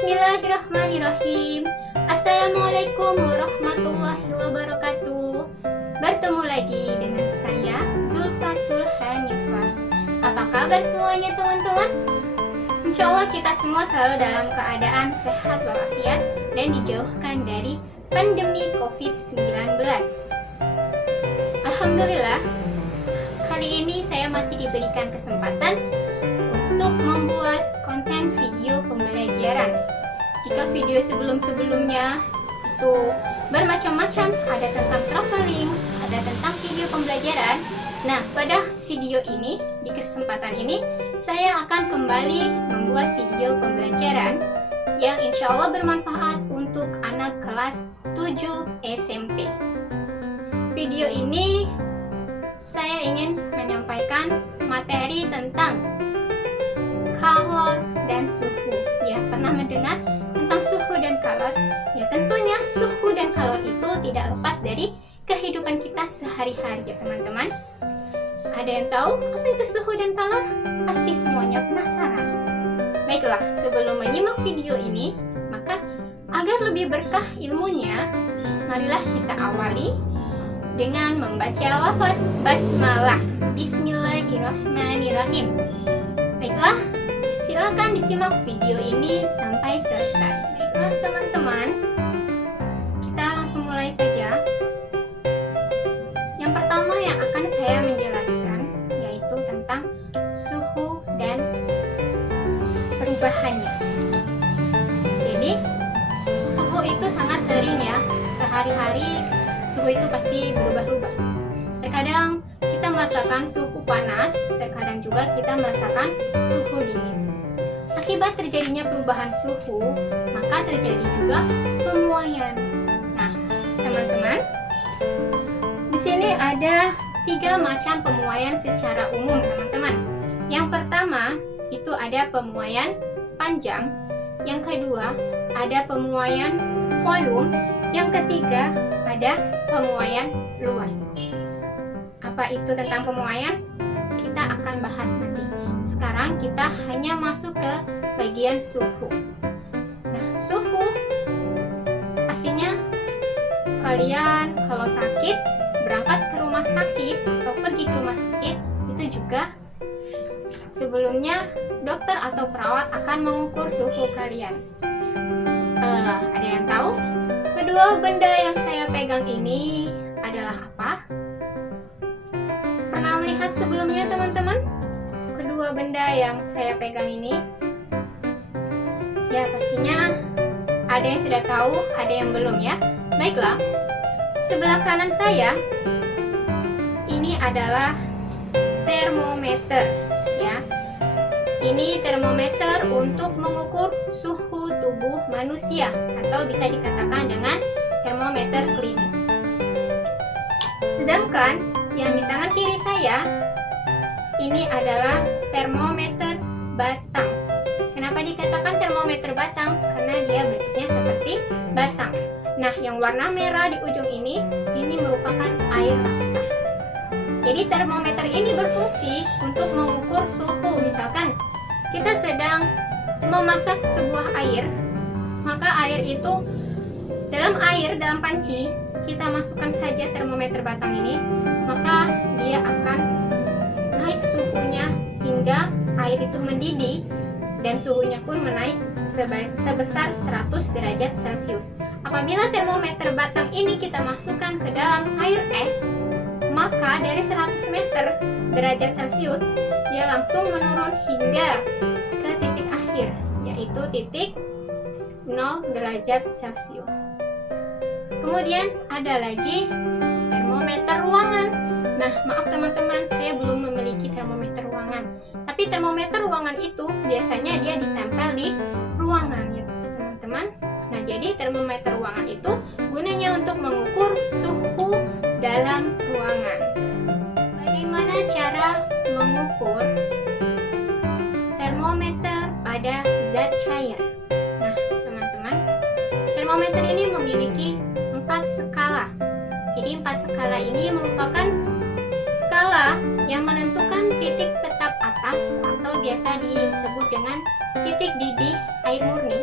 Bismillahirrahmanirrahim. Assalamualaikum warahmatullahi wabarakatuh. Bertemu lagi dengan saya, Zulfatul Hanifah. Apa kabar semuanya teman-teman? Insya Allah kita semua selalu dalam keadaan sehat walafiat dan dijauhkan dari pandemi COVID-19. Alhamdulillah, kali ini saya masih diberikan kesempatan untuk membuat konten video pembelajaran. Jika video sebelum-sebelumnya itu bermacam-macam, ada tentang traveling, ada tentang video pembelajaran. Nah, pada video ini, di kesempatan ini, saya akan kembali membuat video pembelajaran yang insya Allah bermanfaat untuk anak kelas 7 SMP. Video ini saya ingin menyampaikan materi tentang kalor dan suhu. Ya, pernah mendengar tentang suhu dan kalor? Ya, tentunya suhu dan kalor itu tidak lepas dari kehidupan kita sehari-hari ya teman-teman. Ada yang tahu apa itu suhu dan kalor? Pasti semuanya penasaran. Baiklah, sebelum menyimak video ini, maka agar lebih berkah ilmunya, marilah kita awali dengan membaca lafaz basmalah. Bismillahirrahmanirrahim. Baiklah, silakan disimak video ini sampai selesai. Baiklah teman-teman, kita langsung mulai saja. Yang pertama yang akan saya menjelaskan yaitu tentang suhu dan perubahannya. Jadi, suhu itu sangat sering ya, sehari-hari suhu itu pasti berubah-ubah. Terkadang kita merasakan suhu panas, terkadang juga kita merasakan suhu dingin. Akibat terjadinya perubahan suhu, maka terjadi juga pemuaian. Nah, teman-teman, di sini ada 3 macam pemuaian secara umum, teman-teman. Yang pertama, itu ada pemuaian panjang. Yang kedua, ada pemuaian volume. Yang ketiga, ada pemuaian luas. Apa itu tentang pemuaian? Kita akan bahas nanti. Sekarang kita hanya masuk ke bagian suhu. Nah, suhu pastinya kalian kalau sakit berangkat ke rumah sakit atau pergi ke rumah sakit, itu juga sebelumnya dokter atau perawat akan mengukur suhu kalian. Ada yang tahu? Kedua benda yang saya pegang ini adalah apa? Pernah melihat sebelumnya teman-teman? Kedua benda yang saya pegang ini? Ya, pastinya ada yang sudah tahu, ada yang belum ya. Baiklah, sebelah kanan saya ini adalah termometer ya. Ini termometer untuk mengukur suhu tubuh manusia atau bisa dikatakan dengan termometer klinis. Sedangkan yang di tangan kiri saya ini adalah termometer batang. Kenapa dikatakan termometer batang? Karena dia bentuknya seperti batang. Nah, yang warna merah di ujung ini merupakan air laksa. Jadi termometer ini berfungsi untuk mengukur suhu. Misalkan kita sedang memasak sebuah air, maka air itu dalam panci kita masukkan saja termometer batang ini, maka dia akan naik suhunya hingga air itu mendidih dan suhunya pun menaik sebesar 100 derajat Celcius. Apabila termometer batang ini kita masukkan ke dalam air es, maka dari 100 meter derajat Celcius dia langsung menurun hingga ke titik akhir, yaitu titik 0 derajat Celcius. Kemudian ada lagi termometer ruangan. Nah, maaf teman-teman, saya belum memiliki termometer ruangan. Tapi termometer ruangan itu biasanya dia ditempel di ruangan ya teman-teman. Nah, jadi termometer ruangan itu gunanya untuk mengukur suhu dalam ruangan. Bagaimana cara mengukur termometer pada zat cair? Nah, teman-teman, termometer ini memiliki 4 skala. Jadi 4 skala ini merupakan skala yang menentukan titik tetap atas atau biasa disebut dengan titik didih air murni.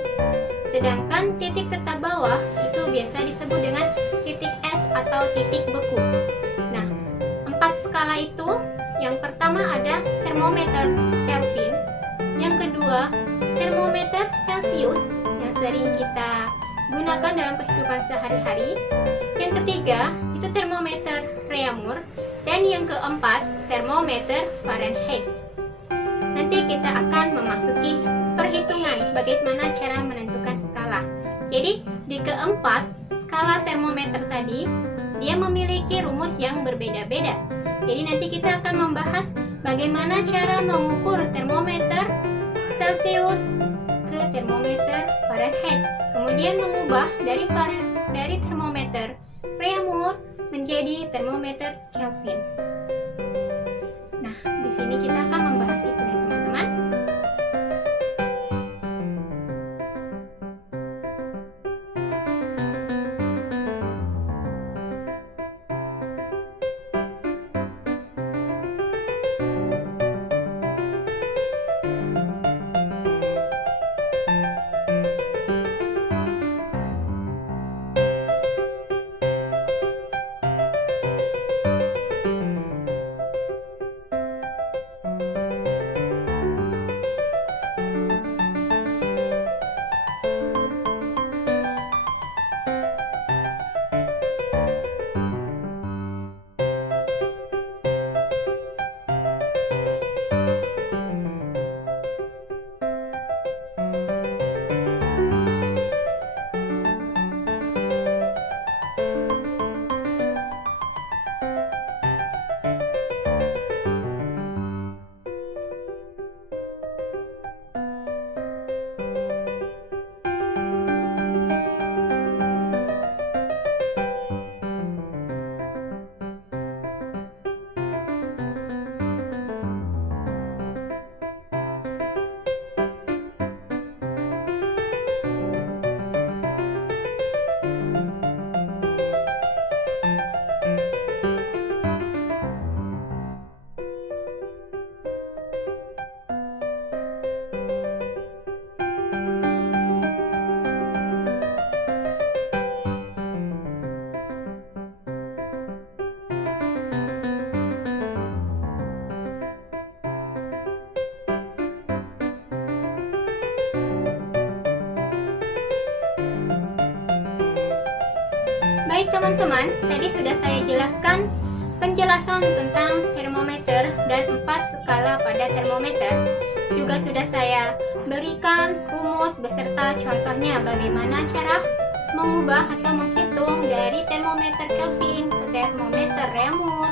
Sedangkan titik tetap bawah itu biasa disebut dengan titik S atau titik beku. Nah, 4 skala itu, yang pertama ada termometer Kelvin, yang kedua termometer Celcius yang sering kita gunakan dalam kehidupan sehari-hari, yang ketiga itu termometer Reaumur, dan yang keempat termometer Fahrenheit. Nanti kita akan memasuki perhitungan bagaimana cara menentukan skala. Jadi di keempat skala termometer tadi dia memiliki rumus yang berbeda-beda. Jadi nanti kita akan membahas bagaimana cara mengukur termometer Celcius ke termometer Fahrenheit, kemudian mengubah dari termometer Reaumur menjadi termometer Kelvin. Nah, di sini kita akan membahas itu ya teman-teman. Baik teman-teman, tadi sudah saya jelaskan penjelasan tentang termometer dan 4 skala pada termometer. Juga sudah saya berikan rumus beserta contohnya bagaimana cara mengubah atau menghitung dari termometer Kelvin ke termometer Reaumur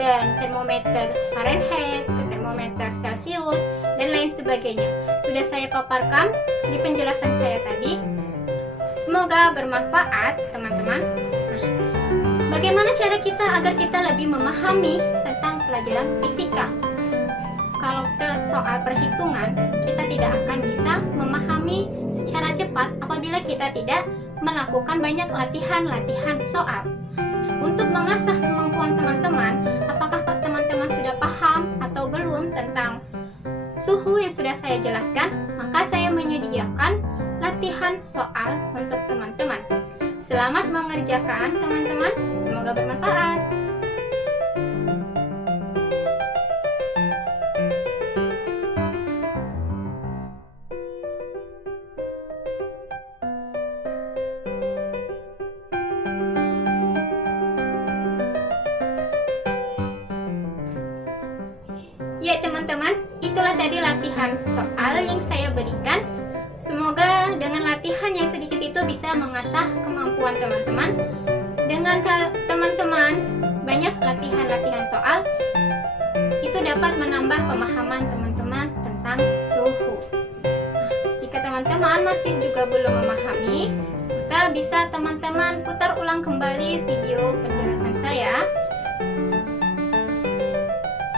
dan termometer Fahrenheit ke termometer Celcius dan lain sebagainya. Sudah saya paparkan di penjelasan saya tadi. Semoga bermanfaat teman-teman. Bagaimana cara kita agar kita lebih memahami tentang pelajaran fisika? Kalau soal perhitungan, kita tidak akan bisa memahami secara cepat apabila kita tidak melakukan banyak latihan-latihan soal. Untuk mengasah kemampuan teman-teman, apakah teman-teman sudah paham atau belum tentang suhu yang sudah saya jelaskan? Maka saya menyediakan latihan soal untuk teman-teman. Selamat mengerjakan teman-teman, semoga bermanfaat. Ya teman-teman, itulah tadi latihan soal yang saya berikan. Semoga dengan latihan yang sedikit itu bisa mengasah kemampuan teman-teman. Dengan teman-teman banyak latihan-latihan soal, itu dapat menambah pemahaman teman-teman tentang suhu. Jika teman-teman masih juga belum memahami, maka bisa teman-teman putar ulang kembali video penjelasan saya.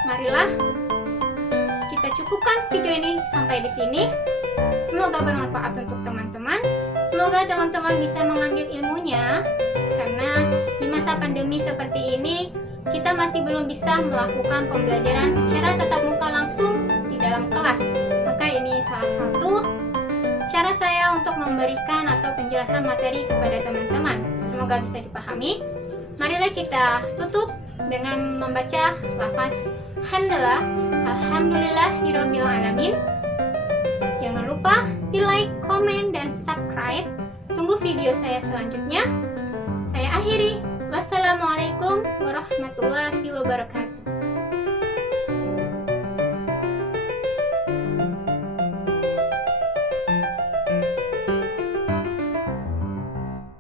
Marilah kita cukupkan video ini sampai di sini. Semoga bermanfaat untuk teman-teman. Semoga teman-teman bisa mengambil ilmunya, karena di masa pandemi seperti ini kita masih belum bisa melakukan pembelajaran secara tatap muka langsung di dalam kelas. Maka ini salah satu cara saya untuk memberikan penjelasan materi kepada teman-teman. Semoga bisa dipahami. Marilah kita tutup dengan membaca lafaz hamdalah. Alhamdulillahirabbil alamin. Jangan lupa di like, komen, dan subscribe. Tunggu video saya selanjutnya. Saya akhiri. Wassalamualaikum warahmatullahi wabarakatuh.